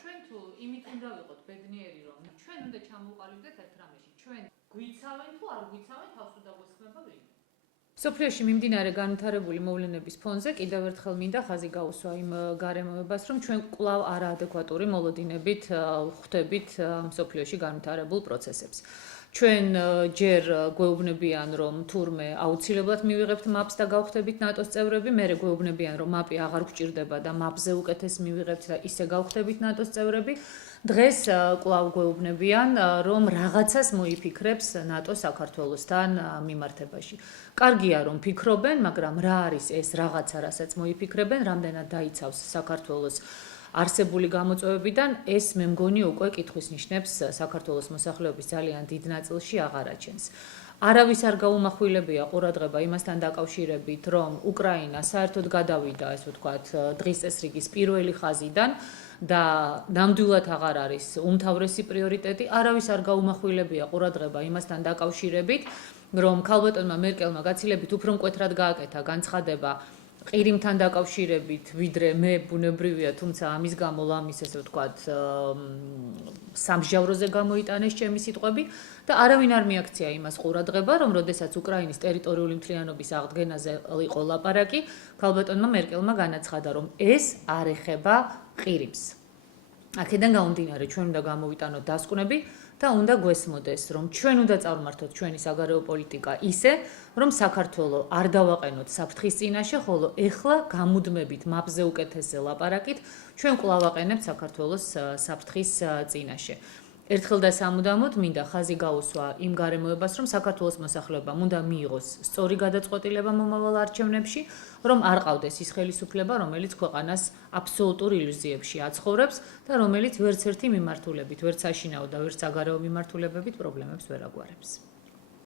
ჩვენ თუ იმით უნდა ვიყოთ ბედნიერი, რომ ჩვენ უნდა ჩამოვყალიბდეთ ერთ რამეში. ჩვენ გვიცავენ თუ არ გვიცავენ, თავს უნდა გვესხმება ვინმე. სოფლიოში მიმდინარე განვითარებული მოვლენების ფონზე კიდევ ერთხელ მინდა ხაზი გაუსვა იმ გარემოებას, რომ ჩვენ კვლავ არაადეკვატური მოლოდინებით ხვდებით სოფლიოში განვითარებულ პროცესებს. ჩვენ ჯერ გვეუბნებიან, რომ თურმე აუცილებლად მივიღებთ მაპს და გავხდებით ნატოს წევრები, მერე გვეუბნებიან, რომ მაპი აღარ გვჭირდება და მაპზე უკეთეს მივიღებთ და ისე გავხდებით ნატოს წევრები. დღეს კვლავ გვეუბნებიან, რომ რაღაცას მოიფიქრებს ნატო საქართველოსთან მიმართებაში. კარგია, რომ ფიქრობენ, მაგრამ რა არის ეს რაღაცა, რასაც მოიფიქრებენ, რამდენად დაიცავს საქართველოს არსებული გამოწვევებიდან, ეს მე მგონი უკვე კითხვის ნიშნებს საქართველოს მოსახლეობის ძალიან დიდ ნაწილში აღარ აჩენს. არავის არ გაუმახვილებია ყურადღება იმასთან დაკავშირებით, რომ უკრაინა საერთოდ გადავიდა, ასე ვთქვათ, დღის წესრიგის პირველი ხაზიდან და ნამდვილად აღარ არის უმთავრესი პრიორიტეტი. არავის არ გაუმახვილებია ყურადღება იმასთან დაკავშირებით, რომ ქალბატონმა მერკელმა გაცილებით უფრო მკვეთრად გააკეთა განცხადება ყირიმთან დაკავშირებით, ვიდრე მე ბუნებრივია, თუმცა ამის გამო ლამის, ესე ვთქვათ, სამსჯავროზე გამოიტანეს ჩემი სიტყვები და არავინ არ მიაქცია იმას ყურადღება, რომ როდესაც უკრაინის ტერიტორიული მთლიანობის აღდგენაზე იყო ლაპარაკი, ქალბატონმა მერკელმა განაცხადა, რომ ეს არ ეხება ყირიმს. აქედან გამომდინარე, ჩვენ უნდა გამოვიტანოთ დასკვნები და უნდა გვესმოდეს, რომ ჩვენ უნდა წარმართოთ ჩვენი საგარეო პოლიტიკა ისე, რომ საქართველო არ დავაყენოთ საფრთხის წინაშე, ხოლო ეხლა გამუდმებით მაპზე უკეთესზე ლაპარაკით, ჩვენ კვლავ ვაყენებთ საქართველოს საფრთხის წინაშე. ერთხელ და სამუდამოდ მინდა ხაზი გაუსვა იმ გარემოებას, რომ საქართველოს მოსახლეობამ უნდა მიიღოს სწორი გადაწყვეტილება მომავალ არჩევნებში, რომ არ ყავდეს ის ხელისუფლება, რომელიც ქვეყანას აბსოლუტურ ილუზიებში აცხოვრებს და რომელიც ვერც ერთი მიმართულებით, ვერც საშინაო და ვერც საგარეო მიმართულებებით პრობლემებს ვერ აგვარებს.